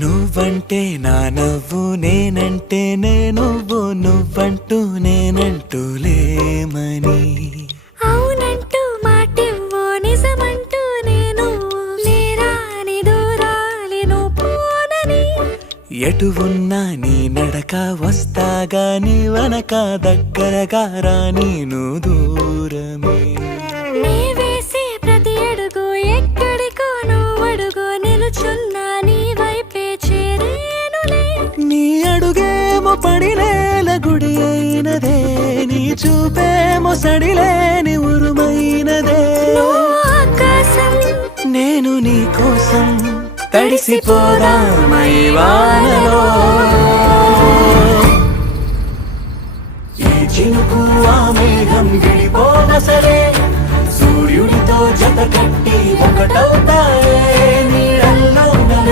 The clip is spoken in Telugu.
నువ్వంటే నా నవ్వు నేనంటే నువ్వు నువ్వంటూ నేనంటూ లేమని అవునంటూ మాటివ్వు నిజమంటూ నేను లేరాని దూరాలేను పోనని ఎటు ఉన్నా నీ నడక వస్తాగా నీ వనక దగ్గరగా రాని నువ్వు దూరమే నీ వేసే ప్రతి అడుగు ఎక్కడికో నువ్వు అడుగు నిలుచున్నా నీ వైపే చేరేనులే నీ అడుగేమో పడినేల గుడి అయినదే నీ చూపేమో సడిలేని ఉరుమైనదే నువ్వు ఆకాశం నేను నీ కోసం తడిసిపోదామై వానలో ఈ చినుకు ఆ మేఘం విడిపోన సరే సూర్యుడితో జత కట్టి ఒకటవుతాయే నీ